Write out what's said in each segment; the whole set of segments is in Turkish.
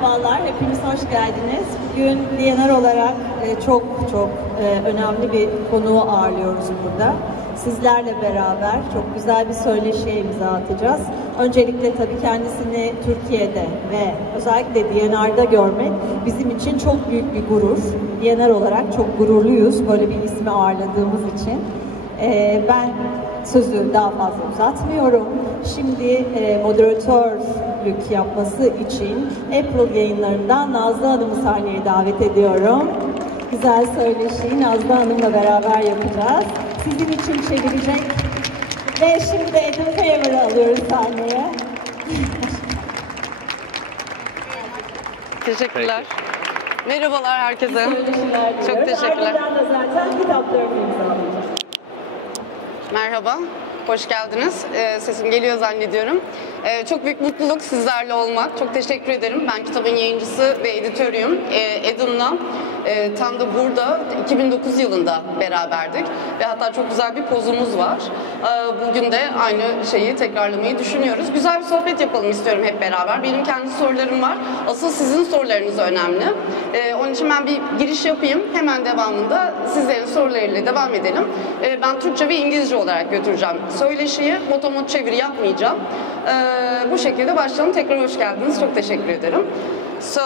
Merhabalar, hepiniz hoş geldiniz. Bugün D&R olarak çok önemli bir konuğu ağırlıyoruz burada. Sizlerle beraber çok güzel bir söyleşiye imza atacağız. Öncelikle tabii kendisini Türkiye'de ve özellikle D&R'da görmek bizim için çok büyük bir gurur. D&R olarak çok gururluyuz böyle bir ismi ağırladığımız için. Ben sözü daha fazla uzatmıyorum. Şimdi moderatörlük yapması için April yayınlarından Nazlı Hanım'ı sahneye davet ediyorum. Güzel söyleşiyi Nazlı Hanım'la beraber yapacağız. Sizin için çevirecek. Ve şimdi de Adam Fawer'ı alıyoruz sahneye. Teşekkürler. Merhabalar herkese. Çok teşekkürler. Ardından da zaten kitaplarını imzalayacağız. Merhaba, hoş geldiniz. Sesim geliyor zannediyorum. Çok büyük mutluluk sizlerle olmak. Çok teşekkür ederim. Ben kitabın yayıncısı ve editörüyüm. Adam'la tam da burada 2009 yılında beraberdik. Ve hatta çok güzel bir pozumuz var. Bugün de aynı şeyi tekrarlamayı düşünüyoruz. Güzel bir sohbet yapalım istiyorum hep beraber. Benim kendi sorularım var. Asıl sizin sorularınız önemli. Onun için ben bir giriş yapayım. Hemen devamında sizlerin sorularıyla devam edelim. Ben Türkçe ve İngilizce olarak götüreceğim söyleşiyi. Motomot çeviri yapmayacağım. Bu şekilde başlayalım. Tekrar hoş geldiniz. Çok teşekkür ederim. So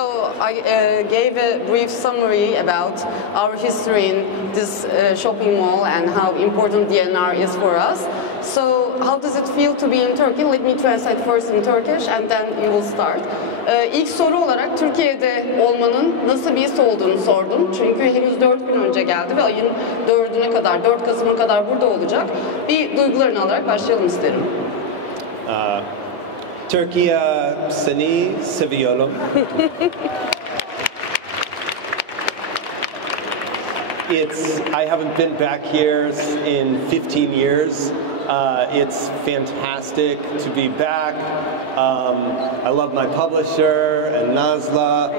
I gave a brief summary about our history in this shopping mall and how important D&R is for us. So how does it feel to be in Turkey? Let me translate first in Turkish and then you will start. İlk soru olarak Türkiye'de olmanın nasıl bir his olduğunu sordum. Çünkü henüz 4 gün önce geldi ve ayın 4'üne kadar, 4 Kasım'a kadar burada olacak. Bir duygularını alarak başlayalım isterim. Türkiye seni seviyorum. I haven't been back here in 15 years. It's fantastic to be back. I love my publisher and Nazla,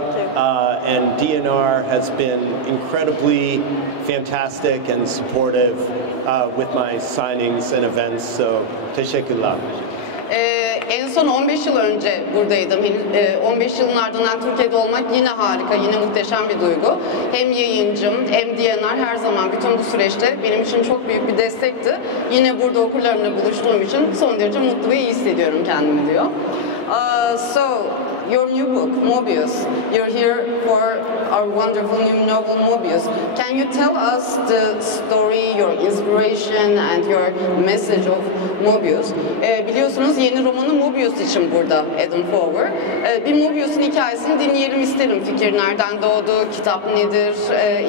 and D&R has been incredibly fantastic and supportive with my signings and events. So, teşekkürler. En son 15 yıl önce buradaydım. 15 yılın ardından Türkiye'de olmak yine harika, yine muhteşem bir duygu. Hem yayıncım hem D&R her zaman bütün bu süreçte benim için çok büyük bir destekti. Yine burada okurlarımla buluştuğum için son derece mutlu ve iyi hissediyorum kendimi diyor. So, your new book, Mobius. You're here for our wonderful new novel, Mobius. Can you tell us the story, your inspiration and your message of Mobius? Biliyorsunuz yeni romanı Mobius için burada Adam Fawer. Bir Mobius'un hikayesini dinleyelim isterim. Fikir nereden doğdu, kitap nedir,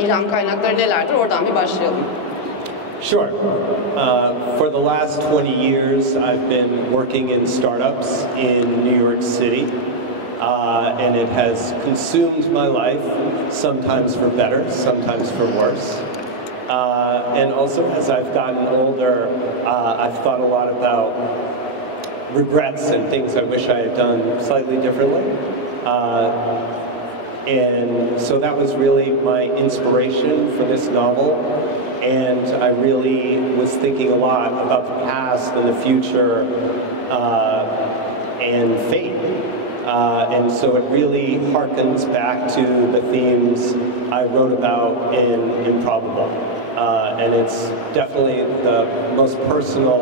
ilham kaynakları nelerdir? Oradan bir başlayalım. Sure. For the last 20 years, I've been working in startups in New York City. And it has consumed my life, sometimes for better, sometimes for worse. And also, as I've gotten older, I've thought a lot about regrets and things I wish I had done slightly differently. And so that was really my inspiration for this novel. And I really was thinking a lot about the past and the future and fate. And so it really harkens back to the themes I wrote about in Improbable. And it's definitely the most personal,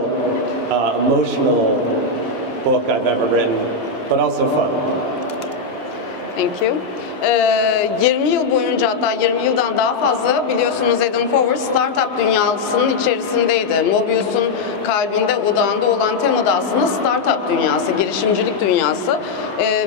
emotional book I've ever written, but also fun. Thank you. 20 yıl boyunca, hatta 20 yıldan daha fazla biliyorsunuz Adam Fawer startup dünyasının içerisindeydi. Mobius'un kalbinde, odağında olan tema da aslında startup dünyası, girişimcilik dünyası.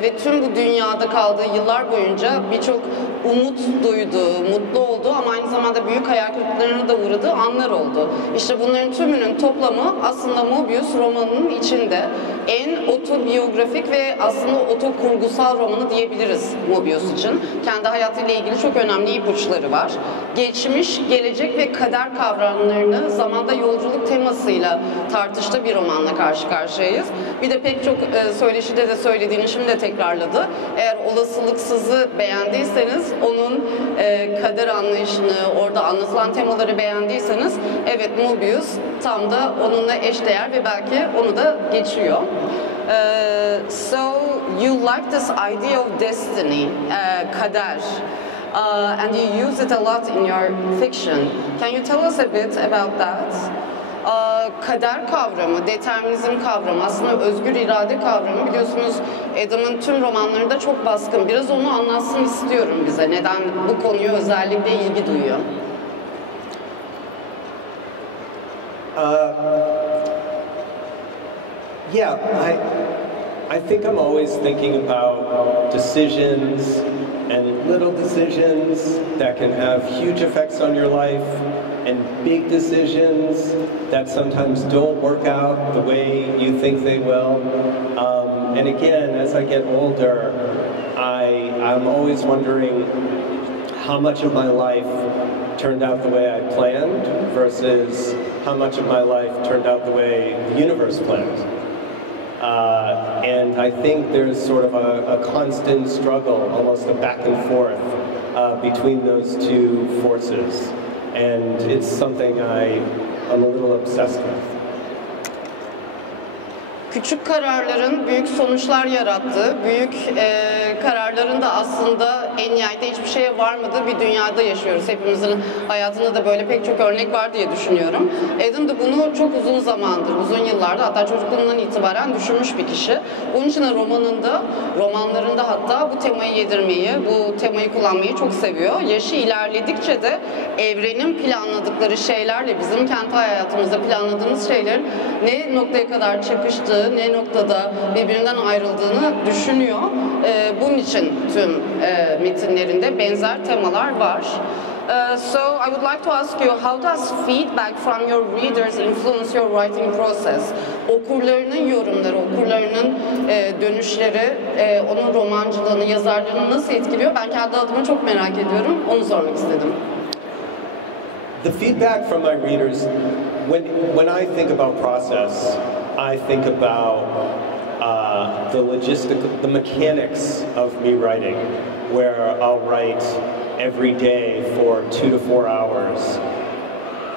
Ve tüm bu dünyada kaldığı yıllar boyunca birçok umut duyduğu, mutlu olduğu ama aynı zamanda büyük hayal kırıklıklarına da uğradığı anlar oldu. İşte bunların tümünün toplamı aslında Mobius romanının içinde. En otobiyografik ve aslında otokurgusal romanı diyebiliriz Mobius için. Kendi hayatıyla ilgili çok önemli ipuçları var. Geçmiş, gelecek ve kader kavramlarını zamanda yolculuk temasıyla tartıştığı bir romanla karşı karşıyayız. Bir de pek çok söyleşide de söylediğini şimdi de tekrarladı. Eğer olasılıksızı beğendiyseniz, onun kader anlayışını, orada anlatılan temaları beğendiyseniz, evet Mobius tam da onunla eşdeğer ve belki onu da geçiyor. So you like this idea of destiny, kader, and you use it a lot in your fiction. Can you tell us a bit about that? Kader kavramı, determinizm kavramı, aslında özgür irade kavramı biliyorsunuz Adam'ın tüm romanlarında çok baskın. Biraz onu anlatsın istiyorum bize. Neden bu konuya özellikle ilgi duyuyor? Yeah, I think I'm always thinking about decisions and little decisions that can have huge effects on your life, and big decisions that sometimes don't work out the way you think they will. And again, as I get older, I'm always wondering how much of my life turned out the way I planned versus how much of my life turned out the way the universe planned. And I think there's sort of a constant struggle, almost a back and forth between those two forces. And it's something I'm a little obsessed with. Küçük kararların büyük sonuçlar yarattığı, büyük kararların da aslında en nihayette hiçbir şeye varmadığı bir dünyada yaşıyoruz. Hepimizin hayatında da böyle pek çok örnek var diye düşünüyorum. Adam da bunu çok uzun zamandır, uzun yıllardır, hatta çocukluğundan itibaren düşünmüş bir kişi. Bunun için de romanlarında hatta bu temayı yedirmeyi, bu temayı kullanmayı çok seviyor. Yaşı ilerledikçe de evrenin planladıkları şeylerle bizim kendi hayatımızda planladığımız şeylerin ne noktaya kadar çakıştığı, ne noktada birbirinden ayrıldığını düşünüyor. Bunun için tüm metinlerinde benzer temalar var. So I would like to ask you, how does feedback from your readers influence your writing process? Okurlarının yorumları, okurlarının dönüşleri, onun romancılığını, yazarlığını nasıl etkiliyor? Ben kendi adıma çok merak ediyorum. Onu sormak istedim. The feedback from my readers, when I think about process, I think about the mechanics of me writing, where I'll write every day for 2 to 4 hours,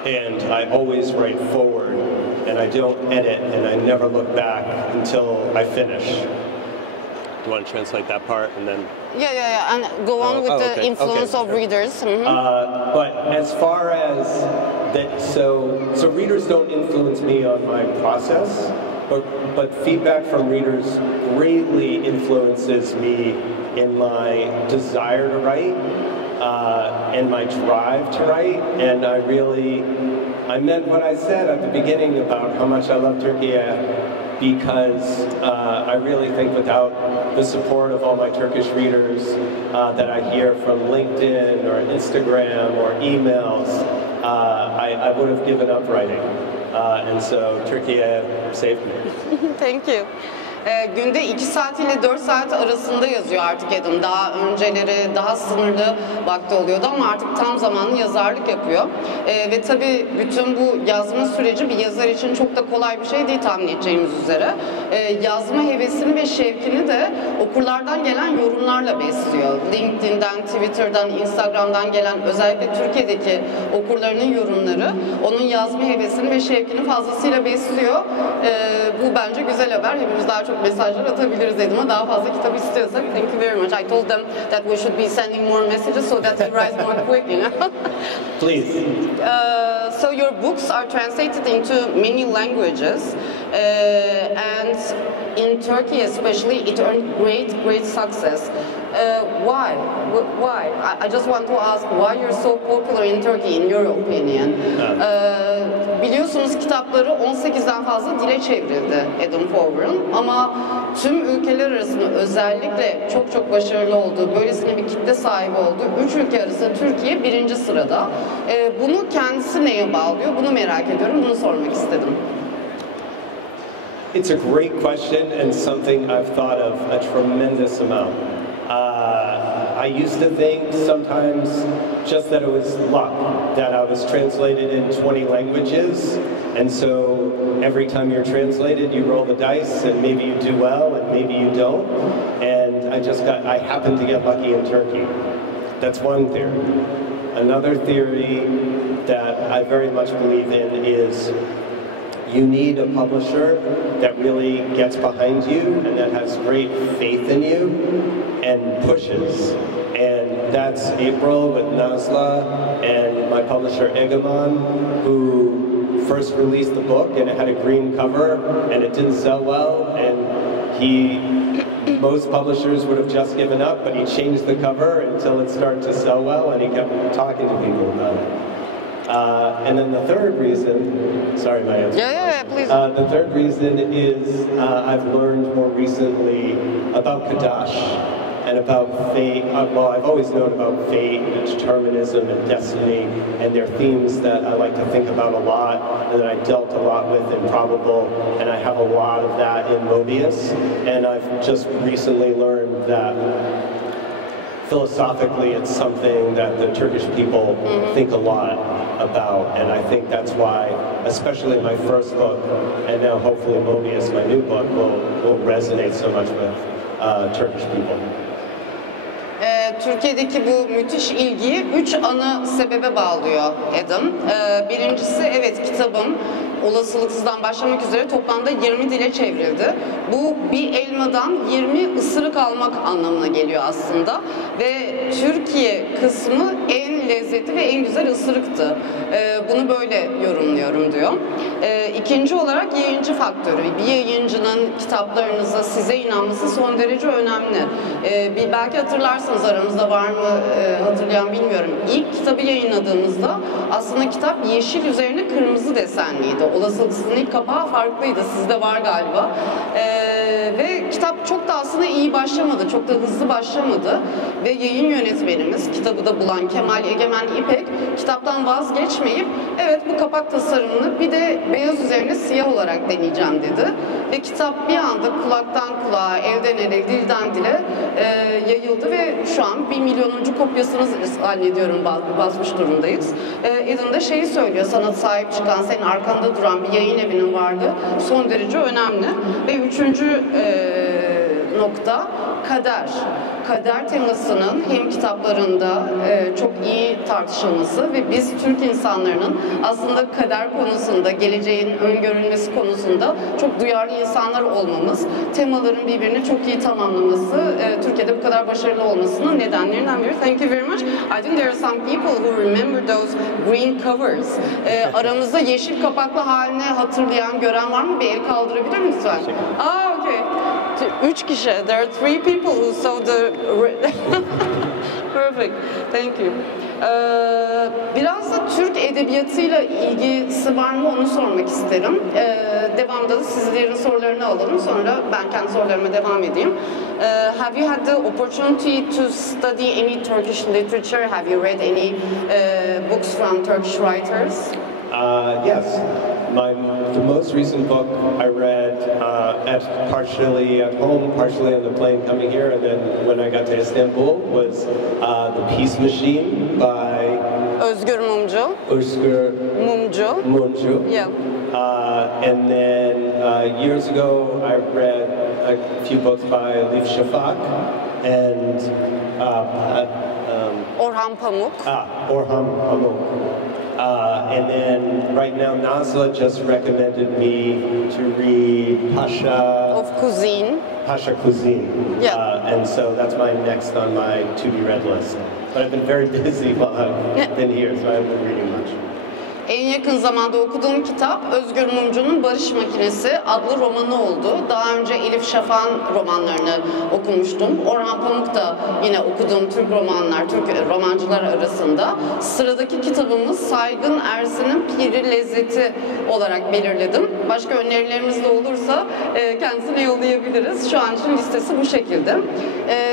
and I always write forward, and I don't edit, and I never look back until I finish. Do you want to translate that part and then? Yeah, and go on with the influence of readers. Mm-hmm. But as far as that, so readers don't influence me on my process, but feedback from readers greatly influences me in my desire to write and my drive to write. And I meant what I said at the beginning about how much I love Turkey. Because I really think without the support of all my Turkish readers that I hear from LinkedIn or Instagram or emails, I would have given up writing. And so Turkey saved me. Thank you. Günde 2 saat ile 4 saat arasında yazıyor artık Adam. Daha önceleri daha sınırlı vakti oluyordu ama artık tam zamanlı yazarlık yapıyor. Ve tabii bütün bu yazma süreci bir yazar için çok da kolay bir şey değil, tahmin edeceğiniz üzere. Yazma hevesini ve şevkini de okurlardan gelen yorumlarla besliyor. LinkedIn'den, Twitter'dan, Instagram'dan gelen özellikle Türkiye'deki okurlarının yorumları onun yazma hevesini ve şevkini fazlasıyla besliyor. Bu bence güzel haber. Hepimiz daha çok mesajlar atabiliriz Adam'a. Daha fazla kitap istiyorsak. Thank you very much. I told them that we should be sending more messages so that he writes more quick, you know. Please. So your books are translated into many languages, and in Turkey especially, it earned great success. Why? Why? I just want to ask why you're so popular in Turkey, in your opinion. Biliyorsunuz kitapları 18'den fazla dile çevrildi Adam Fawer'ın ama tüm ülkeler arasında özellikle çok başarılı olduğu, böylesine bir kitle sahibi olduğu 3 ülke arasında Türkiye 1. sırada. Bunu kendisi neye bağlıyor? Bunu merak ediyorum, bunu sormak istedim. It's a great question and something I've thought of a tremendous amount. I used to think sometimes just that it was luck, that I was translated in 20 languages, and so every time you're translated, you roll the dice, and maybe you do well, and maybe you don't, and I happened to get lucky in Turkey. That's one theory. Another theory that I very much believe in is you need a publisher that really gets behind you and that has great faith in you and pushes. And that's April with Nazla and my publisher Egeman, who first released the book and it had a green cover and it didn't sell well, and most publishers would have just given up, but he changed the cover until it started to sell well, and he kept talking to people about it. And then the third reason, sorry my answer. Yeah, please. The third reason is I've learned more recently about Kadash and about fate. Well, I've always known about fate and determinism and destiny, and they're themes that I like to think about a lot and that I dealt a lot with in Probable, and I have a lot of that in Mobius. And I've just recently learned that philosophically it's something that the Turkish people think a lot about, and I think that's why, especially my first book, and now hopefully Mobius, my new book, will resonate so much with Turkish people. Türkiye'deki bu müthiş ilgiyi 3 ana sebebe bağlıyor Adam. Birincisi, evet, kitabım olasılıksızdan başlamak üzere toplamda 20 dile çevrildi. Bu bir elmadan 20 ısırık almak anlamına geliyor aslında. Ve Türkiye kısmı en lezzetli ve en güzel ısırıktı. Bunu böyle yorumluyorum diyor. İkinci olarak yayıncı faktörü. Bir yayıncının kitaplarınıza size inanması son derece önemli. Belki hatırlarsınız, aramızda var mı hatırlayan bilmiyorum. İlk kitabı yayınladığımızda aslında kitap yeşil üzerine kırmızı desenliydi. Olasılıksızın ilk kapağı farklıydı. Sizde var galiba. Ve kitap çok da aslında iyi başlamadı. Çok da hızlı başlamadı. Ve yayın yönetmenimiz, kitabı da bulan Kemal Egemen İpek, kitaptan vazgeçmeyip evet bu kapak tasarımını bir de beyaz üzerine siyah olarak deneyeceğim dedi. Ve kitap bir anda kulaktan kulağa, elden ele, dilden dile yayıldı ve şu an 1 milyonuncu kopyasını zannediyorum basmış durumdayız. Adam da şeyi söylüyor, sana sahip çıkan, senin arkanda duran bir yayın evinin varlığı son derece önemli. Ve üçüncü nokta kader. Kader temasının hem kitaplarında çok iyi tartışılması ve biz Türk insanlarının aslında kader konusunda, geleceğin öngörülmesi konusunda çok duyarlı insanlar olmamız, temaların birbirini çok iyi tamamlaması, Türkiye'de bu kadar başarılı olmasının nedenlerinden biri. Thank you very much. I think there are some people who remember those green covers. Aramızda yeşil kapaklı halini hatırlayan, gören var mı? Bir el kaldırabilir mi lütfen? Okay. 3 kişi. There are 3 people who saw the... Perfect. Thank you. Biraz da Türk edebiyatıyla ilgisi var mı onu sormak isterim. Devamında da sizlerin sorularını alalım. Sonra ben kendi sorularıma devam edeyim. Have you had the opportunity to study any Turkish literature? Have you read any books from Turkish writers? Yes. The most recent book I read partially at home, partially on the plane coming here, and then when I got to Istanbul was The Peace Machine by Özgür Mumcu. Özgür Mumcu. Yeah. And then years ago I read a few books by Elif Shafak and Orhan Pamuk. Orhan Pamuk. And then right now Nazla just recommended me to read Pasha Of Cuisine. Pasha Cuisine. Yeah. And so that's my next on my to-be-read list. But I've been very busy while I've been here, so I haven't been reading much. En yakın zamanda okuduğum kitap Özgür Mumcu'nun Barış Makinesi adlı romanı oldu. Daha önce Elif Şafak'ın romanlarını okumuştum. Orhan Pamuk da yine okuduğum Türk romanlar, Türk romancılar arasında. Sıradaki kitabımız Saygın Ersin'in Piri Lezzeti olarak belirledim. Başka önerilerimiz de olursa kendisine yollayabiliriz. Şu an için listesi bu şekilde.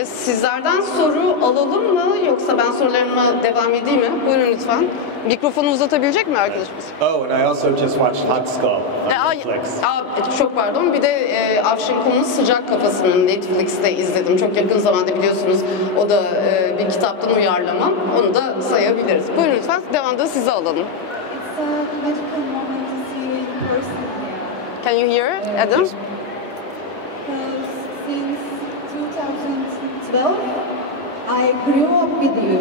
Sizlerden soru alalım mı yoksa ben sorularıma devam edeyim mi? Buyurun lütfen. Mikrofonu uzatabilecek mi arkadaşımız? Oh, and I also just watched Hot Skull on Netflix. Çok pardon. Bir de Afşinkon'un Sıcak Kafası'nı Netflix'te izledim. Çok yakın zamanda biliyorsunuz. O da bir kitaptan uyarlama. Onu da sayabiliriz. Buyurun lütfen. Devamında sizi alalım. It's a magical moment to see you in person. Can you hear Adam? Since 2012, I grew up with you.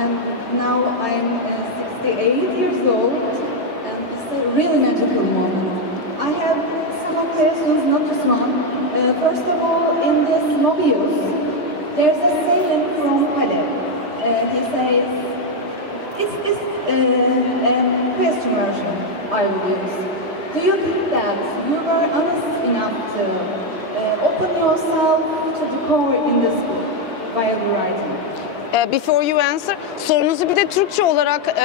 And now I'm 68 years old. And a really magical moment. I have some questions, not just one. First of all, in this Mobius, there's a saying from Adam. He says, it's this question version I will use. Do you think that you were honest enough to open yourself to the core in this book while you're writing? Before you answer, sorunuzu bir de Türkçe olarak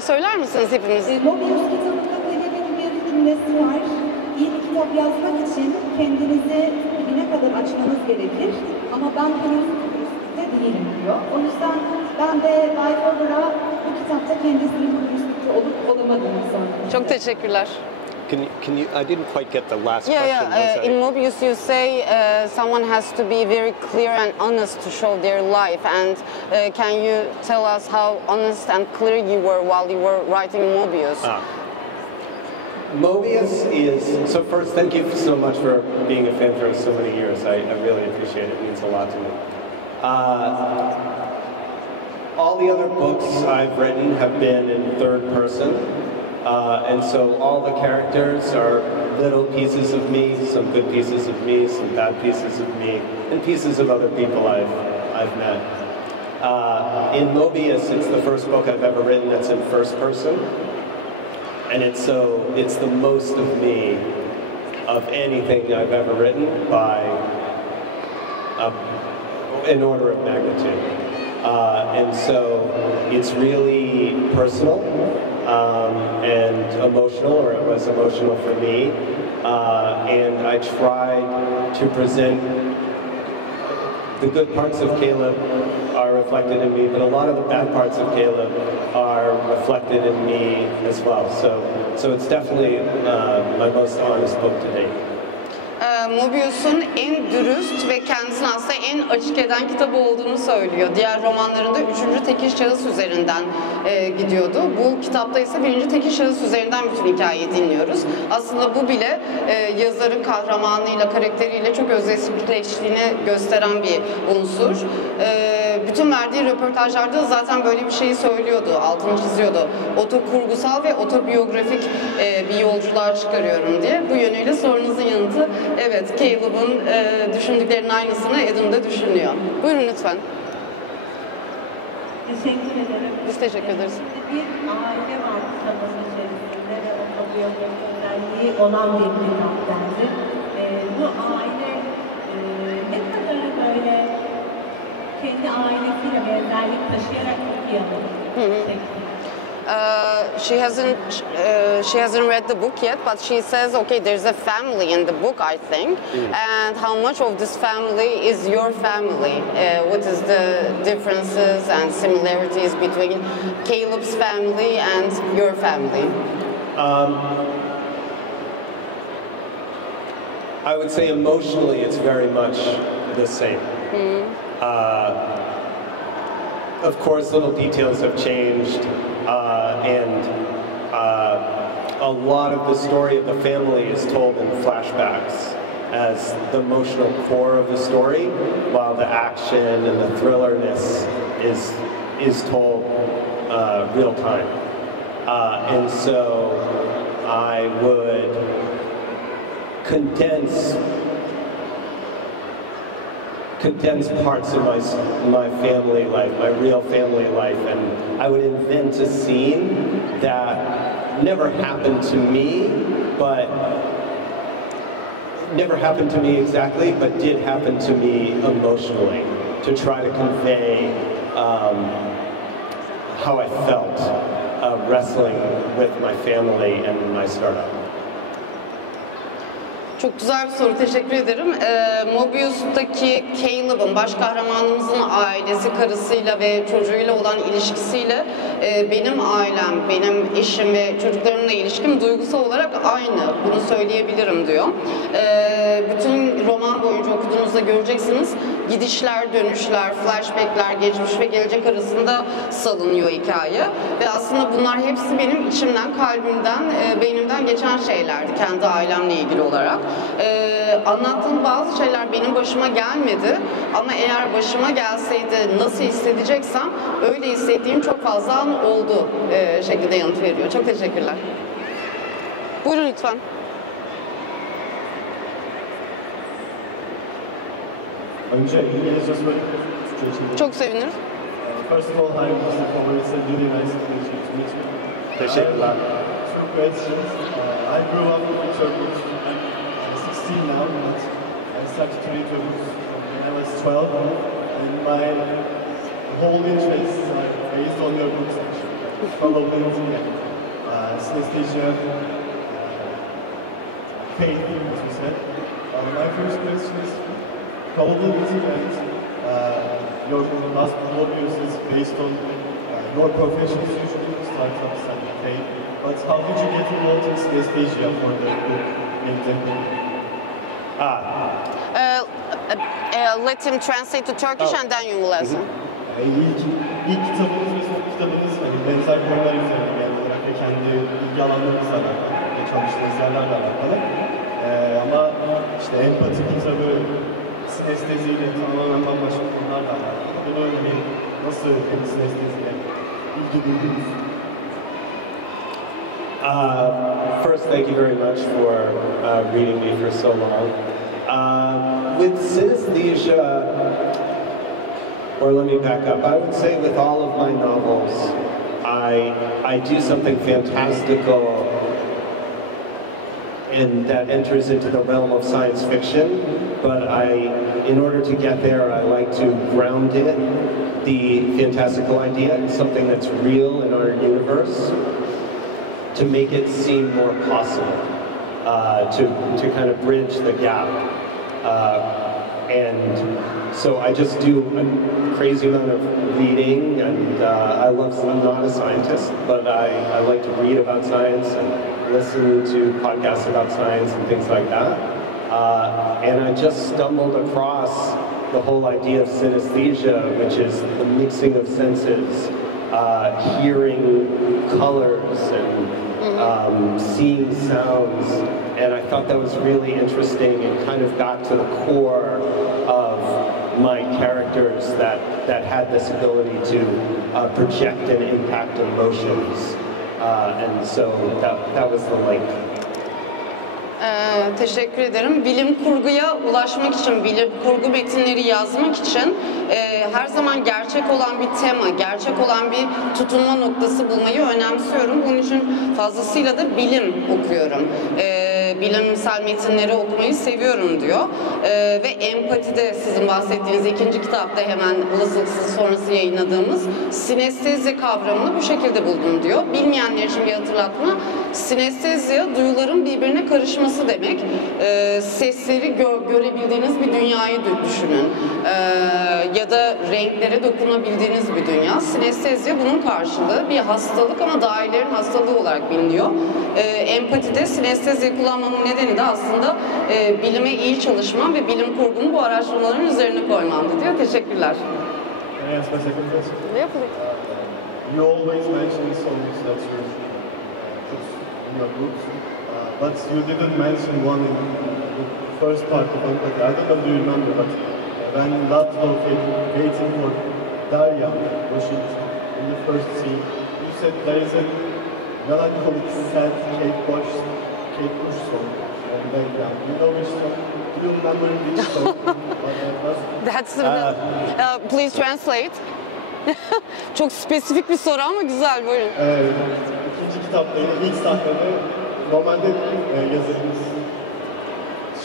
söyler misiniz hepimiz? Mobius kitabında Kalebe'nin bir cümlesi var. İyi bir kitap yazmak için kendinizi dibine kadar açmanız gerekir. Ama ben henüz dürüstlükte değilim diyor. O yüzden ben de Bay Fawer'a bu kitapta kendisinin dürüstlükte olup olamadığını soruyorum. Çok teşekkürler. Can you? I didn't quite get the last question. Yeah. In Mobius, you say someone has to be very clear and honest to show their life. And can you tell us how honest and clear you were while you were writing Mobius? Mobius is, so first, thank you so much for being a fan for so many years. I really appreciate it. It means a lot to me. All the other books I've written have been in third person. And so all the characters are little pieces of me, some good pieces of me, some bad pieces of me, and pieces of other people I've met. In Mobius, it's the first book I've ever written that's in first person. And it's the most of me of anything I've ever written by an order of magnitude. And so it's really personal and emotional, or it was emotional for me. And I tried to present the good parts of Caleb are reflected in me, but a lot of the bad parts of Caleb are reflected in me as well. So it's definitely my most honest book to date. Mobius'un en dürüst ve kendisini aslında en açık eden kitabı olduğunu söylüyor. Diğer romanlarında üçüncü tekil şahıs üzerinden gidiyordu. Bu kitapta ise birinci tekil şahıs üzerinden bütün hikayeyi dinliyoruz. Aslında bu bile yazarın kahramanıyla, karakteriyle çok özdeşleştiğini gösteren bir unsur. Bütün verdiği röportajlarda zaten böyle bir şeyi söylüyordu, altını çiziyordu. Otokurgusal ve otobiyografik bir yolculuğa çıkarıyorum diye. Bu yönüyle sorunuzun yanıtı evet, Caleb'ın düşündüklerinin aynısını Adam da düşünüyor. Buyurun lütfen. Teşekkür ederim. Biz teşekkür ederiz. Bir aile var kitabın içerisinde ve otobiyografik özelliği olan bir kitap bence. Bu aile ne kadar böyle kendi ailesiyle benzerlik taşıyarak okuyalım. She hasn't read the book yet, but she says, okay, there's a family in the book, I think, and how much of this family is your family? What is the differences and similarities between Caleb's family and your family? I would say emotionally it's very much the same. Of course, little details have changed, and a lot of the story of the family is told in flashbacks as the emotional core of the story, while the action and the thrillerness is told real time. And so I would condense parts of my family life, my real family life, and I would invent a scene that never happened to me, but never happened to me exactly, but did happen to me emotionally, to try to convey how I felt wrestling with my family and my startup. Çok güzel bir soru, teşekkür ederim. Mobius'taki Caleb'ın, baş kahramanımızın ailesi, karısıyla ve çocuğuyla olan ilişkisiyle benim ailem, benim eşim ve çocuklarımla ilişkim duygusal olarak aynı. Bunu söyleyebilirim diyor. Bütün roman boyunca okuduğunuzda göreceksiniz. Gidişler, dönüşler, flashbackler, geçmiş ve gelecek arasında salınıyor hikaye. Ve aslında bunlar hepsi benim içimden, kalbimden, beynimden geçen şeylerdi kendi ailemle ilgili olarak. Anlattığım bazı şeyler benim başıma gelmedi ama eğer başıma gelseydi nasıl hissedeceksem öyle hissettiğim çok fazla an oldu şekilde yanıt veriyor. Çok teşekkürler. Buyurun lütfen. Önce İngilizce söyleyeyim. Çok seviniriz. First of all, hi, Mr. Fawer. It's really nice to meet you. Teşekkürler. Two questions. I grew up in Turkey. I'm 16 now, but I started to read books when I was 12, and my whole interests are based on your books, actually. Probability, synesthesia, faith, as you said. My first question is probability and your last Mobius is based on your professions, usually startups and faith. But how did you get involved in synesthesia for the book? Let him translate to Turkish and then you will answer. İlk kitabınız ve son kitabınız hani benzer konular üzerine genel olarak ve kendi ilgi alanlarınızla alakalı ve çalıştığınız yerlerle alakalı. Ama işte empati kitabı, sinesteziyle tamamen bambaşka konularla alakalı. Bunu hani nasıl sinesteziyle ilgi duydunuz? First, thank you very much for reading me for so long. With synesthesia, or let me back up, I would say with all of my novels, I do something fantastical and that enters into the realm of science fiction, but in order to get there, I like to ground it, the fantastical idea, in something that's real in our universe, to make it seem more possible, to kind of bridge the gap. And so I just do a crazy amount of reading, and I'm not a scientist, but I like to read about science and listen to podcasts about science and things like that. And I just stumbled across the whole idea of synesthesia, which is the mixing of senses, hearing colors and seeing sounds, and I thought that was really interesting and kind of got to the core of my characters that had this ability to project and impact emotions, and so that was the link. Teşekkür ederim. Bilim kurguya ulaşmak için, bilim kurgu metinleri yazmak için her zaman gerçek olan bir tema, gerçek olan bir tutunma noktası bulmayı önemsiyorum. Bunun için fazlasıyla da bilim okuyorum. Bilimsel metinleri okumayı seviyorum diyor. Ve empatide sizin bahsettiğiniz ikinci kitapta hemen olasılıksız sonrası yayınladığımız sinestezi kavramını bu şekilde buldum diyor. Bilmeyenler için bir hatırlatma. Sinestezi duyuların birbirine karışması demek. Sesleri görebildiğiniz bir dünyayı düşünün. Ya da renklere dokunabildiğiniz bir dünya. Sinestezi bunun karşılığı bir hastalık ama dahilerin hastalığı olarak biliniyor. Empatide sinestezi kullanmamın nedeni de aslında bilime iyi çalışmam ve bilim kurgunun bu araştırmaların üzerine koymamdı diyor. Teşekkürler. Can I ask my second question? Ne yapılıyor? You always mention songs that you put in your books, but you didn't mention one in the first part of Empathy. I don't know if you remember, but when Laszlo waiting for Darya, Washington, in the first scene, you said there is a melancholic, sad Kate Bush song in the background. You know which song? Do you remember which song? That's please translate. Çok spesifik bir soru ama güzel, buyurun. İkinci kitapta yine ilk sahnede normalde yazarımız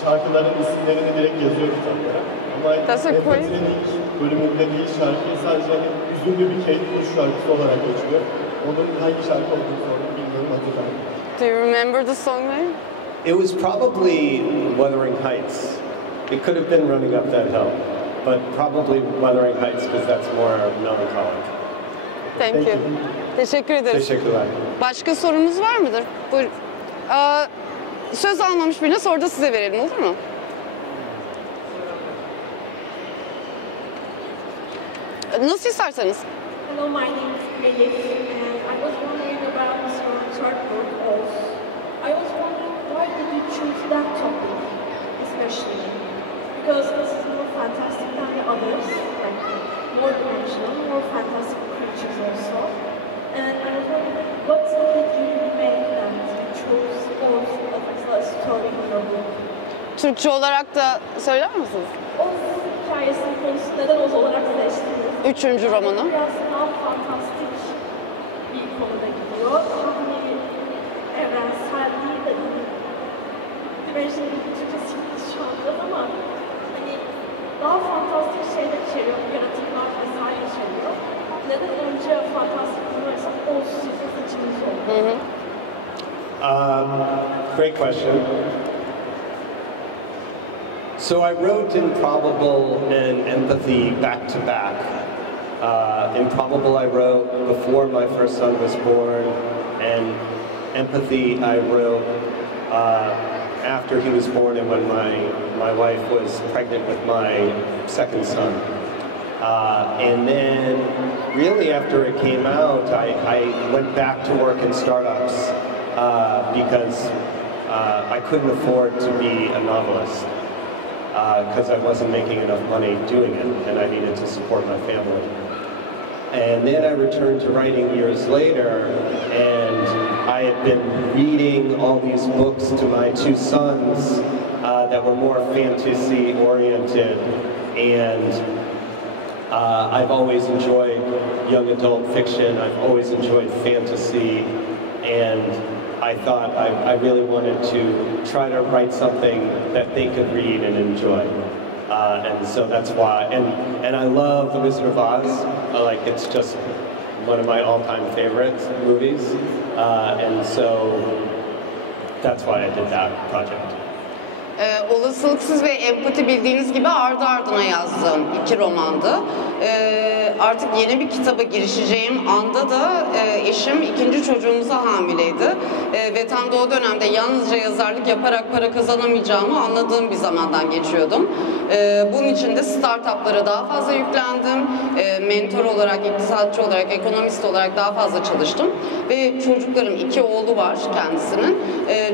şarkıların isimlerini direkt yazıyor kitaplara. Ama Empathy'nin ilk bölümünde değil, şarkıyı sadece üzümlü bir Kate Bush şarkısı olarak geçiyor. Onun hangi şarkı olduğunu sonra bilmiyorum, hatırlamıyorum. Do you remember the song name? It was probably Wuthering Heights. It could have been Running Up That Hill, but probably Wuthering Heights because that's more melancholic. Thank you. Teşekkür ederiz. Teşekkürler. Başka sorunuz var mıdır? Buyurun. Söz almamış birine soru da size verelim, olur mu? Nasıl isterseniz. Hello, my name is Elif, and I was wondering about your third book, Oz. I was wondering why did you choose that topic, especially? Because this is more fantastic than the others, like more dimensional, more fantastic creatures also. And I was wondering, what did you make that you chose Oz Türkçe olarak da söyler misiniz? Oz hikayesinin konusu neden Oz olarak seçtiniz? Üçüncü romanım. Biraz daha fantastik bir konuda gidiyor. Hani evrensel değil de dimension'ın Türkçesi şu anda ama hani daha fantastik şeyler içeriyor, yaratıklar vesaire içeriyor. Neden önce fantastik bunlarsa Oz seçiminiz oldu? Great question. So I wrote Improbable and Empathy back to back. Improbable I wrote before my first son was born, and Empathy I wrote after he was born and when my wife was pregnant with my second son. And then really after it came out, I went back to work in startups because I couldn't afford to be a novelist. Because I wasn't making enough money doing it, and I needed to support my family. And then I returned to writing years later, and I had been reading all these books to my two sons that were more fantasy-oriented, and I've always enjoyed young adult fiction, I've always enjoyed fantasy, and I thought I really wanted to try to write something that they could read and enjoy. And so that's why, and I love The Wizard of Oz. Like, it's just one of my all-time favorite movies. And so that's why I did that project. Olasılıksız ve empati bildiğiniz gibi ardı ardına yazdığım iki romandı. Artık yeni bir kitaba girişeceğim anda da eşim ikinci çocuğumuza hamileydi. Ve tam da o dönemde yalnızca yazarlık yaparak para kazanamayacağımı anladığım bir zamandan geçiyordum. Bunun için de startuplara daha fazla yüklendim. Mentor olarak, iktisatçı olarak, ekonomist olarak daha fazla çalıştım. Ve çocuklarım, iki oğlu var kendisinin.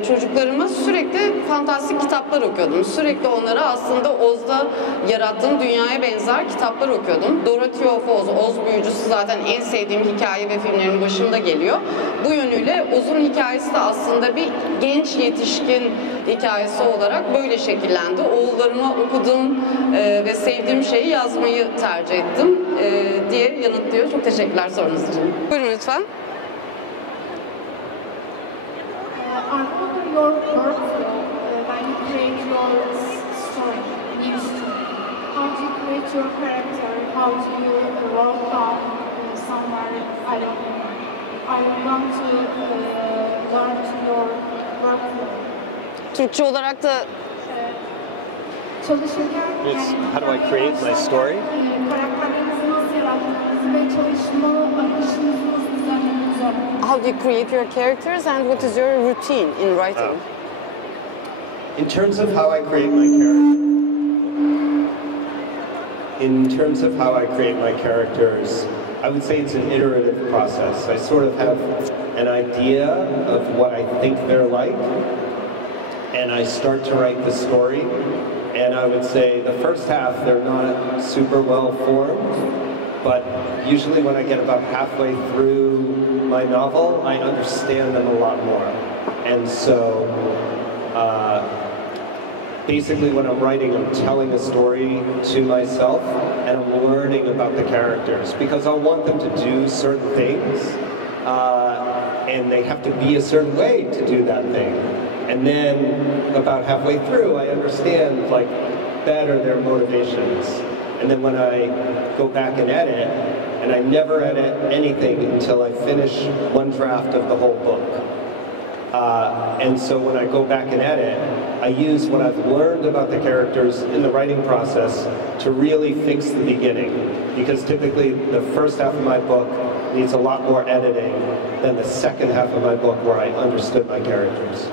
Çocuklarıma sürekli fantastik kitaplar okuyordum. Sürekli onlara aslında Oz'da yarattığım dünyaya benzer kitaplar okuyordum. Dorothy of Oz, Oz büyücüsü zaten en sevdiğim hikaye ve filmlerin başında geliyor. Bu yönüyle Oz'un hikayesi de aslında bir genç yetişkin hikayesi olarak böyle şekillendi. Oğullarıma okuduğum ve sevdiğim şeyi yazmayı tercih ettim diye yanıtlıyor. Çok teşekkürler sorunuz için. Buyurun lütfen. Your workflow when you create your story, new story. How do you create your character? How do you work on somewhere? I don't know. I want to learn your workflow. Türkçe olarak da çalışırken How do I create my story? karakterlerinizi nasıl yarattığınızı ve çalışma akışınızı nasıl düzenlediğinizi öğrenmek. how do you create your characters and what is your routine in writing? In terms of how I create my characters, I would say it's an iterative process. I sort of have an idea of what I think they're like, and I start to write the story, and I would say the first half they're not super well formed, but usually when I get about halfway through my novel, I understand them a lot more. And so basically when I'm writing, I'm telling a story to myself and I'm learning about the characters because I want them to do certain things and they have to be a certain way to do that thing. And then about halfway through, I understand like better their motivations. And then when I go back and edit, and I never edit anything until I finish one draft of the whole book. And so when I go back and edit, I use what I've learned about the characters in the writing process to really fix the beginning. Because typically the first half of my book needs a lot more editing than the second half of my book where I understood my characters.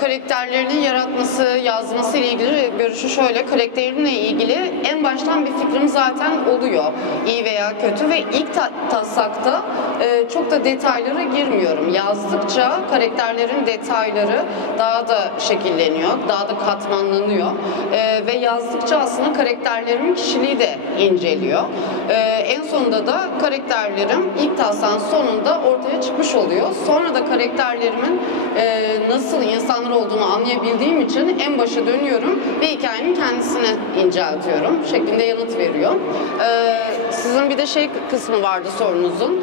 Karakterlerini yaratması, yazması ile ilgili görüşü şöyle, karakterinle ilgili en baştan bir fikrim zaten oluyor. İyi veya kötü ve ilk taslakta çok da detaylara girmiyorum. Yazdıkça karakterlerin detayları daha da şekilleniyor, daha da katmanlanıyor. Ve yazdıkça aslında karakterlerimin kişiliği de inceliyor. En sonunda da karakterlerim ilk taslağın sonunda ortaya çıkmış oluyor. Sonra da karakterlerimin nasıl insanlar olduğunu anlayabildiğim için en başa dönüyorum ve hikayenin kendisini inceltiyorum şeklinde yanıt veriyor. Sizin bir de şey kısmı vardı sorunuzun.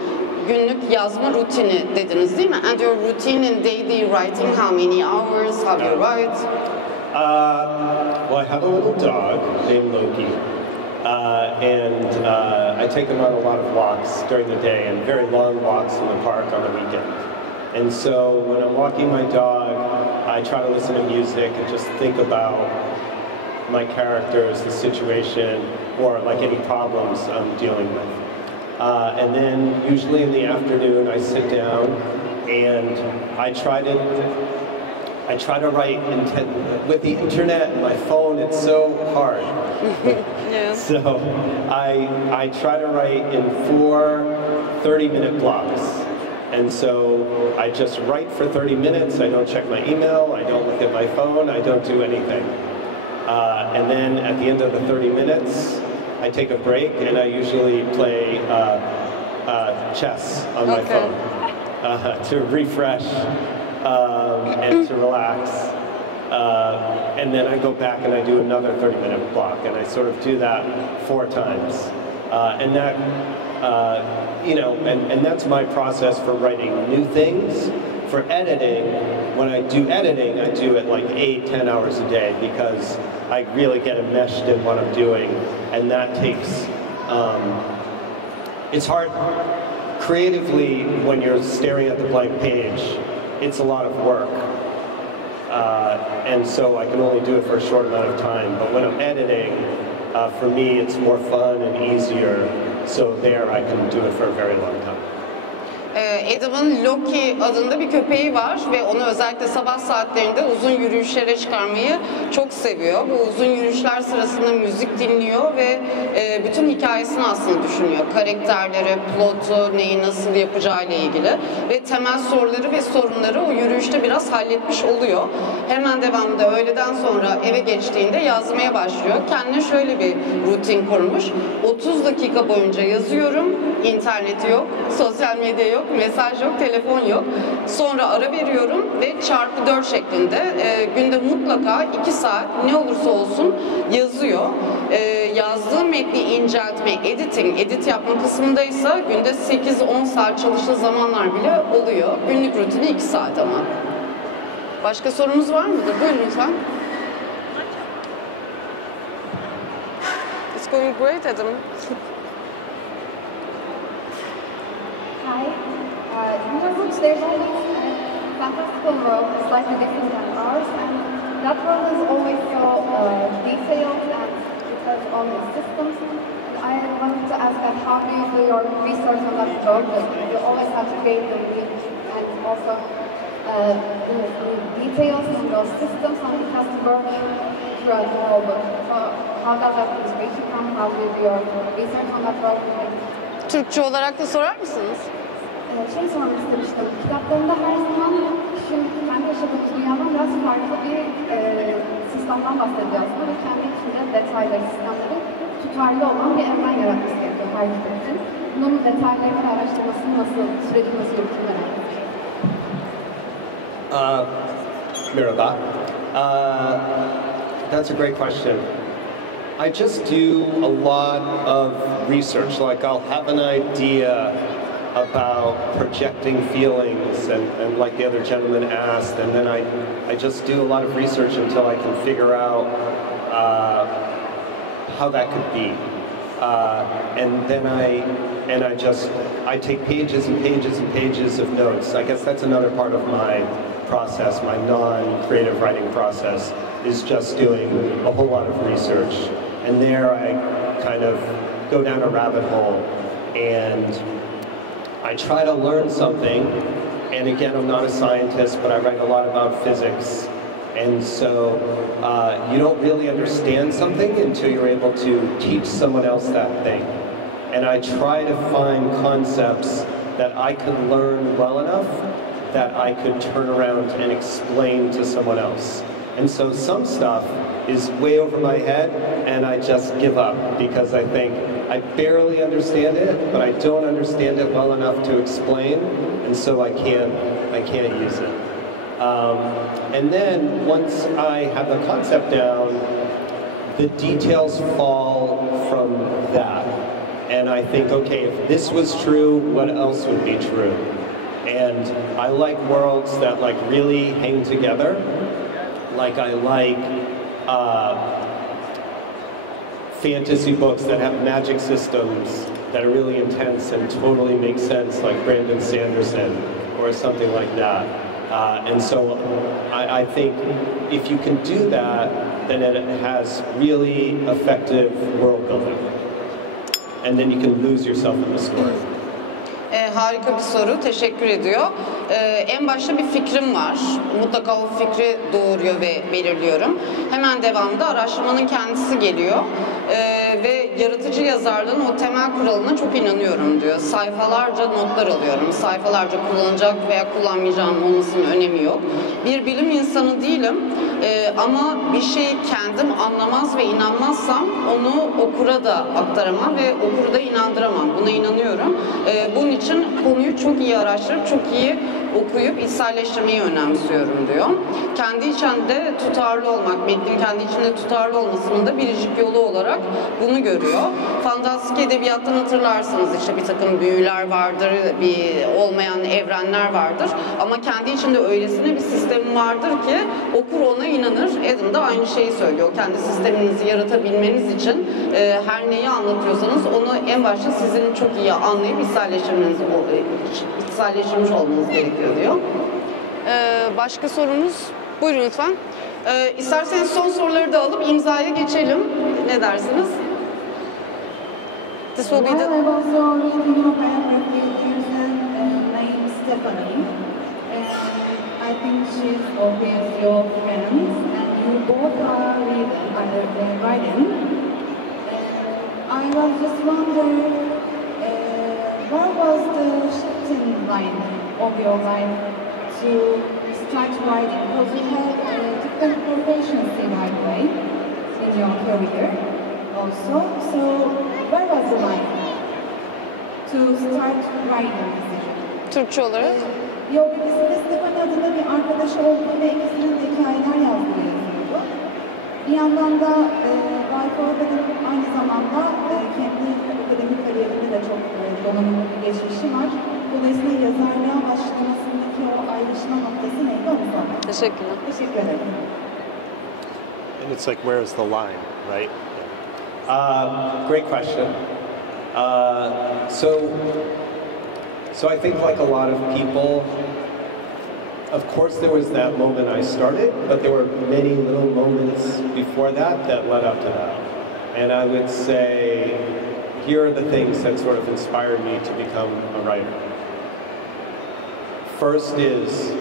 Günlük yazma rutini dediniz değil mi? And your routine in daily writing, how many hours, how do you write? Well, I have a little dog named Loki. I take him on a lot of walks during the day and very long walks in the park on the weekend. And so when I'm walking my dog, I try to listen to music and just think about my characters, the situation, or like any problems I'm dealing with. And then usually in the afternoon I sit down and I try to write with the internet and my phone. It's so hard. Yeah. So I try to write in 4 30-minute blocks. And so I just write for 30 minutes. I don't check my email. I don't look at my phone. I don't do anything. And then at the end of the 30 minutes, I take a break and I usually play chess on my phone to refresh and to relax. And then I go back and I do another 30-minute block, and I sort of do that 4 times. And that, and that's my process for writing new things. For editing, when I do editing, I do it like 8-10 hours a day because I really get enmeshed in what I'm doing, and that takes, it's hard creatively when you're staring at the blank page. It's a lot of work. And so I can only do it for a short amount of time. But when I'm editing, for me it's more fun and easier. So there I can do it for a very long time. Adam'ın Loki adında bir köpeği var ve onu özellikle sabah saatlerinde uzun yürüyüşlere çıkarmayı çok seviyor. Bu uzun yürüyüşler sırasında müzik dinliyor ve bütün hikayesini aslında düşünüyor. Karakterleri, plotu, neyi nasıl yapacağıyla ilgili ve temel soruları ve sorunları o yürüyüşte biraz halletmiş oluyor. Hemen devamında öğleden sonra eve geçtiğinde yazmaya başlıyor. Kendine şöyle bir rutin kurmuş. 30 dakika boyunca yazıyorum, internet yok, sosyal medya yok, mesaj yok, telefon yok. Sonra ara veriyorum ve çarpı 4 şeklinde günde mutlaka 2 saat ne olursa olsun yazıyor. Yazdığı metni inceltme, edit yapma kısmındaysa günde 8-10 saat çalıştığı zamanlar bile oluyor. Günlük rutini 2 saat ama. Başka sorunuz var mıdır? Buyurun lütfen. It's going great, Adam. Hi. In your books, there's always a fantastical world, slightly different than ours, and that world is always so detailed and it has all the systems. And I wanted to ask that how do you do your research on that world? You always have to gain the reach and also the details and those systems, and it has to work throughout the whole book. So how does that inspiration come? How do you do your research on that world? Türkçe olarak da sorar mısınız? Şey sormak istemiştim. Kitaplarında her zaman şimdi kendi yaşadığımız dünyadan biraz farklı bir sistemden bahsediyor aslında ve kendi içinde detayları, sistemleri tutarlı olan bir evren yaratması gerekiyor her kitap için. Bunun detaylarını ve araştırmasını nasıl, süreci nasıl yürütülür merak ediyorum. Merhaba. That's a great question. I just do a lot of research. Like I'll have an idea about projecting feelings and like the other gentleman asked, and then I just do a lot of research until I can figure out how that could be. And then I take pages and pages and pages of notes. I guess that's another part of my process, my non-creative writing process, is just doing a whole lot of research. And there I kind of go down a rabbit hole and I try to learn something. And again, I'm not a scientist, but I write a lot about physics. And so you don't really understand something until you're able to teach someone else that thing. And I try to find concepts that I could learn well enough that I could turn around and explain to someone else. And so some stuff is way over my head and I just give up because I think I barely understand it, but I don't understand it well enough to explain, and so I can't use it. And then once I have the concept down, the details fall from that. And I think, okay, if this was true, what else would be true? And I like worlds that like really hang together. Like I like fantasy books that have magic systems that are really intense and totally make sense, like Brandon Sanderson or something like that. And so I think if you can do that, then it has really effective world building. And then you can lose yourself in the story. Harika bir soru, teşekkür ediyor. En başta bir fikrim var. Mutlaka o fikri doğuruyor ve belirliyorum. Hemen devamında araştırmanın kendisi geliyor. Ve yaratıcı yazarlığın o temel kuralına çok inanıyorum diyor. Sayfalarca notlar alıyorum. Sayfalarca kullanacak veya kullanmayacağım olmasının önemi yok. Bir bilim insanı değilim. Ama bir şeyi kendim anlamaz ve inanmazsam onu okura da aktaramam ve okuru da inandıramam. Buna inanıyorum. Bunun için konuyu çok iyi araştırıp çok iyi okuyup içselleştirmeyi önemsiyorum diyor. Kendi içinde tutarlı olmak, metnin kendi içinde tutarlı olmasının da biricik yolu olarak bunu görüyor. Fantastik edebiyattan hatırlarsınız işte bir takım büyüler vardır, bir olmayan evrenler vardır. Ama kendi içinde öylesine bir sistemi vardır ki okur ona inanır. Adam da aynı şeyi söylüyor. Kendi sisteminizi yaratabilmeniz için her neyi anlatıyorsanız onu en başta sizin çok iyi anlayıp içselleştirmiş olmanız gerekiyor diyor. Başka sorunuz? Buyurun lütfen. İsterseniz son soruları da alıp imzaya geçelim. Ne dersiniz? This will be the... I was reading your biography, there's a name Stephanie, and I think she's obviously your friends, and you both are writing. I was just wondering, what was the shifting line of your life to start writing? Because you had different professions in that way in your career also. So where was the line to start writing? Türkçe olarak? Yok, ikisinde Stefan adında bir arkadaşı olduğu ve ikisinin de hikayeler yazdığı yazıyordu. Bir yandan da Bayfor'da aynı zamanda kendi akademik kariyerinde de çok donanımlı bir geçmişi var. Dolayısıyla yazarlığa başlamasındaki o ayrışma noktası neydi onu sormak. Teşekkürler. Teşekkür ederim. And it's like, where is the line, right? Great question. So I think like a lot of people, of course there was that moment I started, but there were many little moments before that that led up to that. And I would say, here are the things that sort of inspired me to become a writer. First is,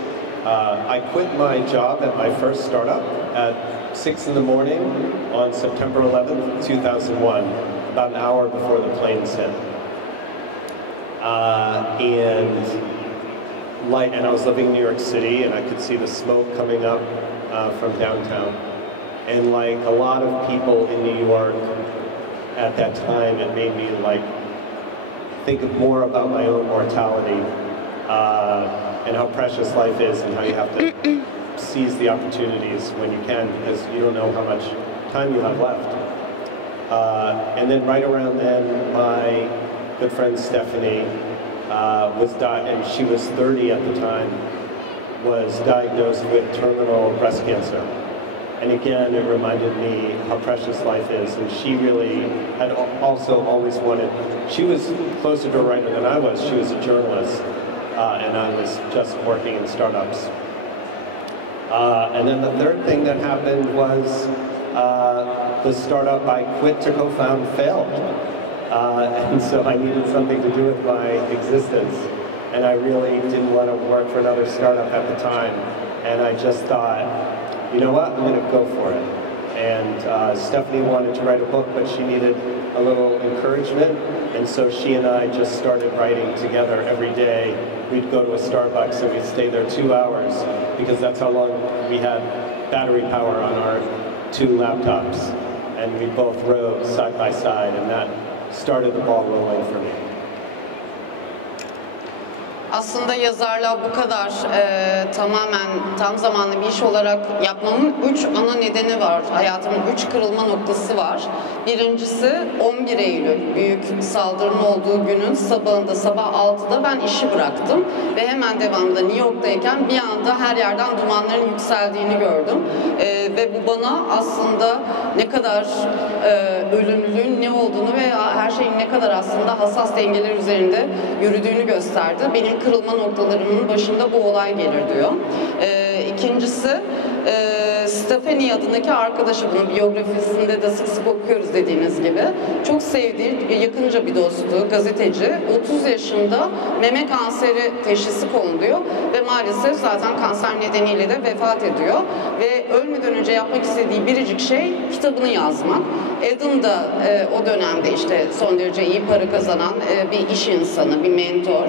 I quit my job at my first startup at 6 in the morning on September 11th, 2001, about an hour before the planes hit. And I was living in New York City, and I could see the smoke coming up from downtown. And like a lot of people in New York at that time, it made me like think more about my own mortality and how precious life is, and how you have to seize the opportunities when you can, because you don't know how much time you have left. And then right around then, my good friend Stephanie and she was 30 at the time, was diagnosed with terminal breast cancer. And again, it reminded me how precious life is. And she really had also always wanted, she was closer to a writer than I was. She was a journalist, and I was just working in startups. And then the third thing that happened was the startup I quit to co-found failed. And so I needed something to do with my existence. And I really didn't want to work for another startup at the time. And I just thought, you know what, I'm going to go for it. And Stephanie wanted to write a book, but she needed a little encouragement. And so she and I just started writing together every day. We'd go to a Starbucks and we'd stay there 2 hours, because that's how long we had battery power on our 2 laptops. And we both wrote side by side, and that started the ball rolling for me. Aslında yazarlığa bu kadar tamamen tam zamanlı bir iş olarak yapmamın 3 ana nedeni var. Hayatımın 3 kırılma noktası var. Birincisi 11 Eylül büyük saldırının olduğu günün sabahında, sabah 6'da ben işi bıraktım. Ve hemen devamında New York'tayken bir anda her yerden dumanların yükseldiğini gördüm. Ve bu bana aslında ne kadar ölümlülüğün ne olduğunu ve her şeyin ne kadar aslında hassas dengeler üzerinde yürüdüğünü gösterdi. Benim kırılma noktalarımın başında bu olay gelir diyor. İkincisi Stephanie adındaki arkadaşı, bunun biyografisinde de sık sık okuyoruz dediğiniz gibi. Çok sevdiği, yakınca bir dostu, gazeteci. 30 yaşında meme kanseri teşhisi konuluyor ve maalesef zaten kanser nedeniyle de vefat ediyor. Ve ölmeden önce yapmak istediği biricik şey kitabını yazmak. Adam da o dönemde işte son derece iyi para kazanan bir iş insanı, bir mentor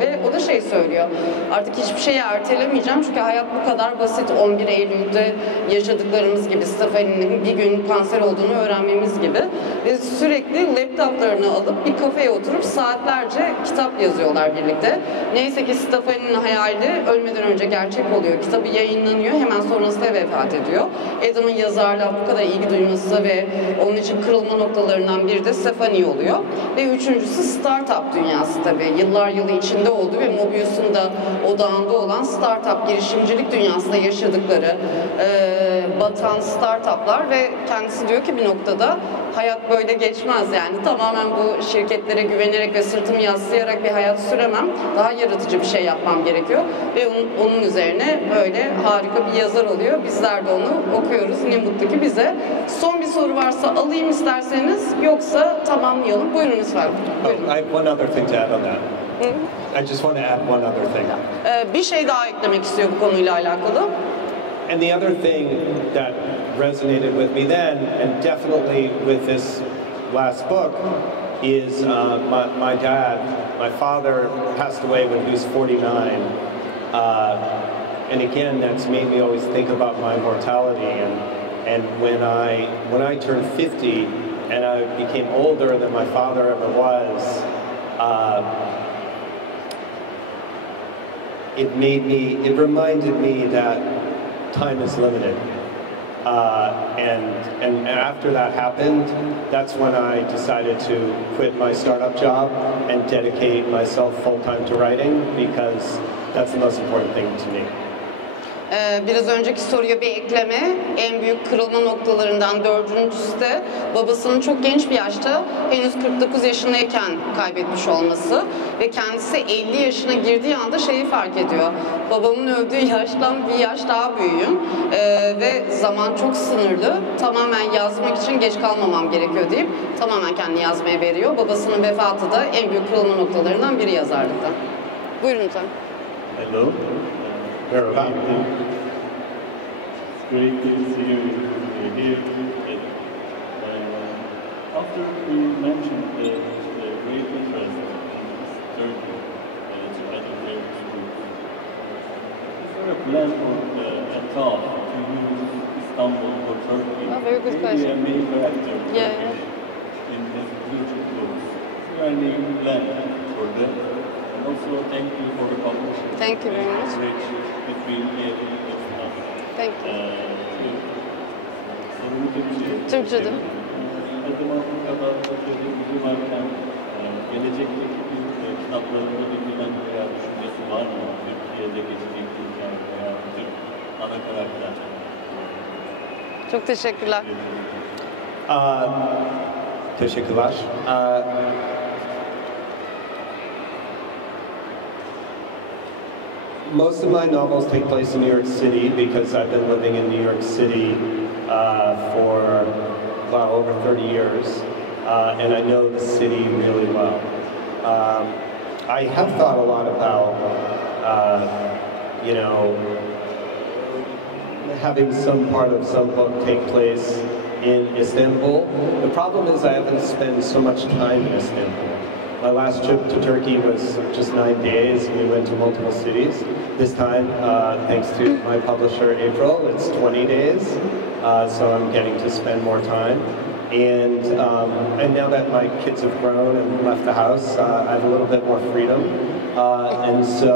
ve o da şey söylüyor, artık hiçbir şeyi ertelemeyeceğim çünkü hayat bu kadar basit. 11 Eylül'de yaşadıklarımız gibi, Stephanie'nin bir gün kanser olduğunu öğrenmemiz gibi ve sürekli laptoplarını alıp bir kafeye oturup saatlerce kitap yazıyorlar birlikte. Neyse ki Stephanie'nin hayali ölmeden önce gerçek oluyor. Kitabı yayınlanıyor, hemen sonrasında vefat ediyor. Adam'ın yazarlığa bu kadar ilgi duyması ve onun için kırılma noktalarından biri de Stephanie oluyor. Ve üçüncüsü startup dünyası tabii. Yıllar yılı içinde olduğu ve Mobius'un da odağında olan startup, girişimcilik dünyasında yaşadıkları batan startuplar ve kendisi diyor ki bir noktada hayat böyle geçmez yani. Tamamen bu şirketlere güvenerek ve sırtımı yaslayarak bir hayat süremem. Daha yaratıcı bir şey yapmam gerekiyor. Ve onun üzerine böyle harika bir yazar oluyor. Bizler de onu okuyoruz. Ne mutlu ki bize. Son bir soru varsa alayım isterseniz, yoksa tamamlayalım. Buyurun lütfen. Buyurun. I have one other thing to add on that. I just want to add one other thing. Bir şey daha eklemek istiyor bu konuyla alakalı. And the other thing that resonated with me then, and definitely with this last book, is my dad. My father passed away when he was 49. And again, that's made me always think about my mortality. And when I turned 50 and I became older than my father ever was, it reminded me that time is limited. And after that happened, that's when I decided to quit my startup job and dedicate myself full-time to writing, because that's the most important thing to me. Biraz önceki soruya bir ekleme, en büyük kırılma noktalarından dördüncüsü de babasının çok genç bir yaşta, henüz 49 yaşındayken kaybetmiş olması ve kendisi 50 yaşına girdiği anda şeyi fark ediyor. Babamın öldüğü yaştan bir yaş daha büyüğüm ve zaman çok sınırlı, tamamen yazmak için geç kalmamam gerekiyor deyip tamamen kendini yazmaya veriyor. Babasının vefatı da en büyük kırılma noktalarından biri yazarlıkta. Buyurun lütfen. Hello. Merhaba. It's great to see you here. After you mentioned the great interest in Turkey, to other schools, is there a plan or a thought to use Istanbul or Turkey? Oh, very good question. Maybe a main character Yeah. in future books. Is there any plan for that? And also, thank you for the publishing. Thank you very much. Between here and stuff. Thank you. Sorumu Türkçe. Türkçe'de. Her zaman bu kadar gücü varken gelecekteki bir kitaplarında bir plan veya düşüncesi var mı? Türkiye'de geçecek Türkler veya Türk ana karakter. Çok teşekkürler. Teşekkürler. Most of my novels take place in New York City because I've been living in New York City for over 30 years, and I know the city really well. I have thought a lot about, having some part of some book take place in Istanbul. The problem is I haven't spent so much time in Istanbul. My last trip to Turkey was just 9 days, and we went to multiple cities. This time, thanks to my publisher April, it's 20 days, so I'm getting to spend more time. And now that my kids have grown and left the house, I have a little bit more freedom. And so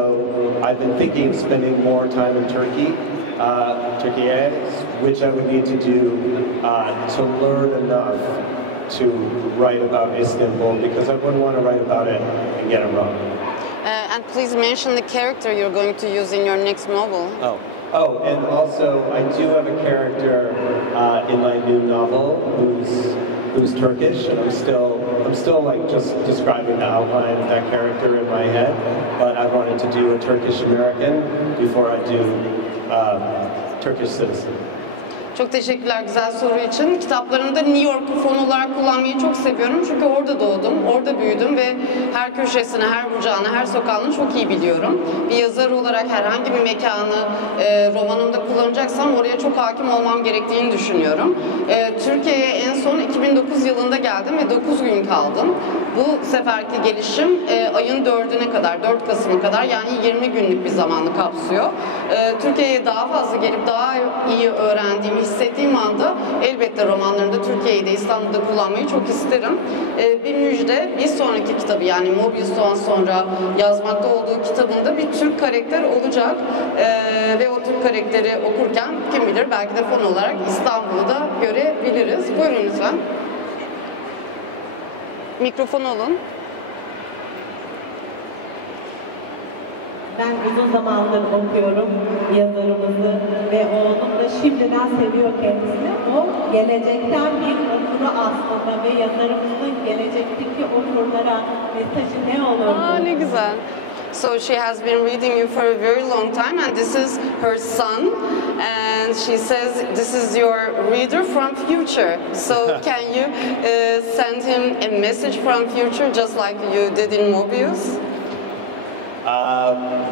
I've been thinking of spending more time in Turkey, which I would need to do to learn enough to write about Istanbul, because I wouldn't want to write about it and get it wrong. And please mention the character you're going to use in your next novel. Oh, and also I do have a character in my new novel who's Turkish, and I'm still like just describing the outline of that character in my head. But I wanted to do a Turkish American before I do Turkish citizen. Çok teşekkürler güzel soru için. Kitaplarımda New York'u fon olarak kullanmayı çok seviyorum. Çünkü orada doğdum, orada büyüdüm ve her köşesini, her bucağını, her sokağını çok iyi biliyorum. Bir yazar olarak herhangi bir mekanı romanımda kullanacaksam oraya çok hakim olmam gerektiğini düşünüyorum. Türkiye'ye en son 2009 yılında geldim ve 9 gün kaldım. Bu seferki gelişim ayın 4'üne kadar, 4 Kasım'a kadar, yani 20 günlük bir zamanı kapsıyor. Türkiye'ye daha fazla gelip daha iyi öğrendiğim, hissettiğim anda elbette romanlarımda Türkiye'yi de İstanbul'da kullanmayı çok isterim. Bir müjde, bir sonraki kitabı, yani Mobius'tan sonra yazmakta olduğu kitabında bir Türk karakter olacak. Ve o Türk karakteri okurken kim bilir belki de fon olarak İstanbul'u da görebiliriz. Buyurun lütfen. Mikrofon alın. Ben uzun zamandır okuyorum yazarımızı ve oğlum da şimdiden seviyor kendisini. O gelecekten bir okuru aslında ve yazarımızın gelecekteki okurlara mesajı ne olur? Aa, ne güzel. So she has been reading you for a very long time, and this is her son, and she says this is your reader from future. So can you send him a message from future, just like you did in Mobius?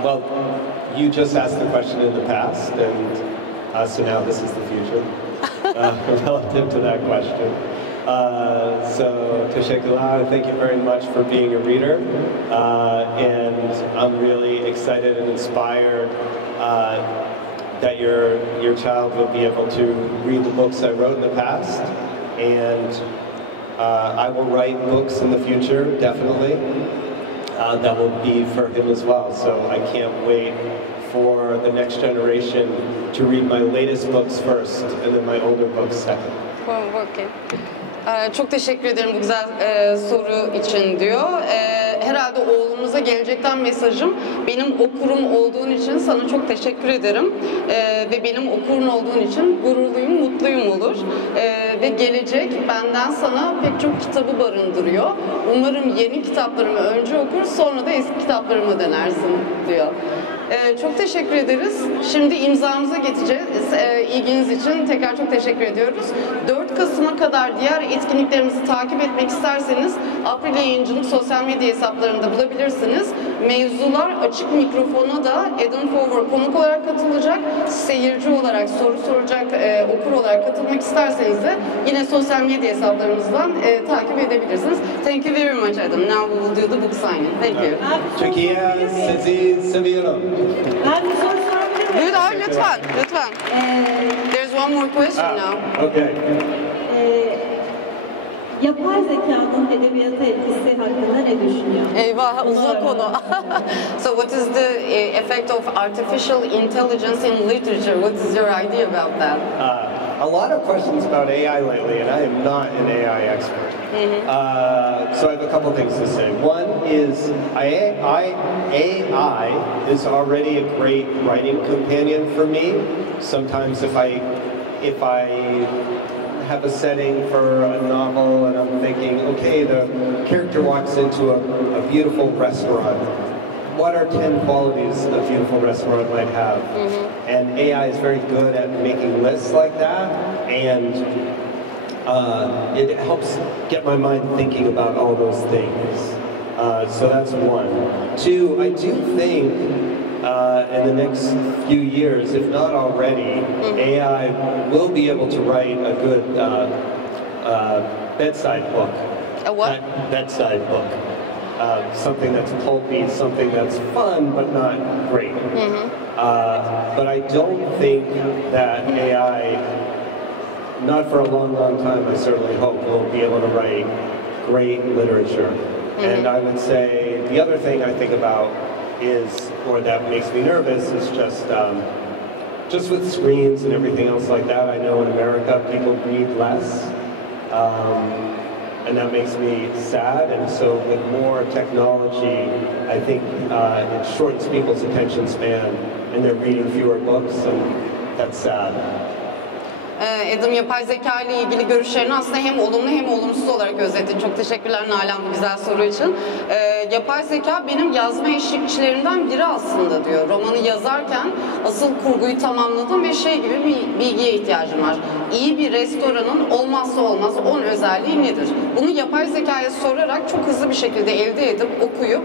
Well, you just asked the question in the past, and so now this is the future relative to that question. So, teşekkürler, thank you very much for being a reader, and I'm really excited and inspired that your child will be able to read the books I wrote in the past, and I will write books in the future, definitely. That will be for him as well. So I can't wait for the next generation to read my latest books first and then my older books second. Okay. Çok teşekkür ederim bu güzel soru için diyor. Herhalde oğlumuza gelecekten mesajım, benim okurum olduğun için sana çok teşekkür ederim. Ve benim okurun olduğun için gururluyum, mutluyum olur. Ve gelecek benden sana pek çok kitabı barındırıyor. Umarım yeni kitaplarımı önce okur, sonra da eski kitaplarıma dönersin diyor. Çok teşekkür ederiz. Şimdi imzamıza geçeceğiz. İlginiz için tekrar çok teşekkür ediyoruz. 4 Kasım'a kadar diğer etkinliklerimizi takip etmek isterseniz April Yayıncılık sosyal medya hesaplarında bulabilirsiniz. Mevzular açık mikrofona da Adam Fawer konuk olarak katılacak. Seyirci olarak soru soracak, okur olarak katılmak isterseniz de yine sosyal medya hesaplarımızdan takip edebilirsiniz. Thank you very much Adam. Now we will do the book signing. Thank you. Türkiye sizi seviyorum. Ben bir soru sorabilir miyim? Lütfen. There's one more question now. Okay. Yapay zekanın edebiyata etkisi hakkında ne düşünüyor? Eyvah, uzun konu. So what is the effect of artificial intelligence in literature? What is your idea about that? A lot of questions about AI lately, and I am not an AI expert. So I have a couple things to say. One is AI is already a great writing companion for me. Sometimes if I have a setting for a novel and I'm thinking, okay, the character walks into a beautiful restaurant. What are 10 qualities a beautiful restaurant might have? And AI is very good at making lists like that, and it helps get my mind thinking about all those things. So that's one. Two, I do think in the next few years, if not already, AI will be able to write a good bedside book. A what? Bedside book. Something that's pulpy, something that's fun but not great. But I don't think that AI not for a long, long time, I certainly hope we'll be able to write great literature. And I would say the other thing I think about is, or that makes me nervous, is just with screens and everything else like that. I know in America people read less, and that makes me sad. And so with more technology, I think it shortens people's attention span, and they're reading fewer books, and that's sad. Adam yapay zeka ile ilgili görüşlerini aslında hem olumlu hem olumsuz olarak özetti. Çok teşekkürler Nalan bu güzel soru için. Yapay zeka benim yazma eşlikçilerimden biri aslında diyor. Romanı yazarken asıl kurguyu tamamladım ve şey gibi bir bilgiye ihtiyacım var. İyi bir restoranın olmazsa olmaz 10 özelliği nedir? Bunu yapay zekaya sorarak çok hızlı bir şekilde elde edip okuyup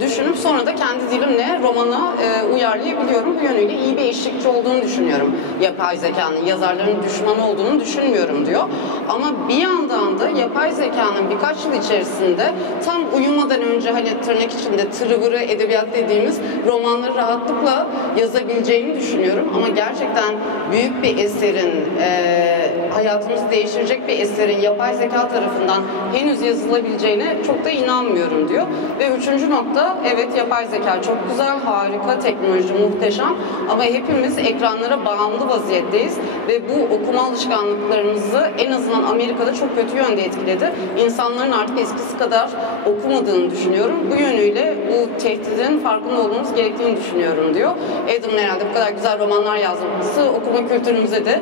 düşünüp sonra da kendi dilimle romana uyarlayabiliyorum. Bu yönüyle iyi bir eşlikçi olduğunu düşünüyorum yapay zekanın. Yazarların düşmanı olduğunu düşünmüyorum diyor. Ama bir yandan da yapay zekanın birkaç yıl içerisinde tam uyumadan önce hani tırnak içinde tırıvırı edebiyat dediğimiz romanları rahatlıkla yazabileceğini düşünüyorum. Ama gerçekten büyük bir eserin, hayatımızı değiştirecek bir eserin yapay zeka tarafından henüz yazılabileceğine çok da inanmıyorum diyor. Ve üçüncü nokta, evet yapay zeka çok güzel, harika, teknoloji muhteşem ama hepimiz ekranlara bağımlı vaziyetteyiz ve bu okuma alışkanlıklarımızı en azından Amerika'da çok kötü yönde etkiledi. İnsanların artık eskisi kadar okumadığını düşünüyorum. Bu yönüyle bu tehdidin farkında olmamız gerektiğini düşünüyorum diyor. Adam'ın herhalde bu kadar güzel romanlar yazması okuma kültürümüze de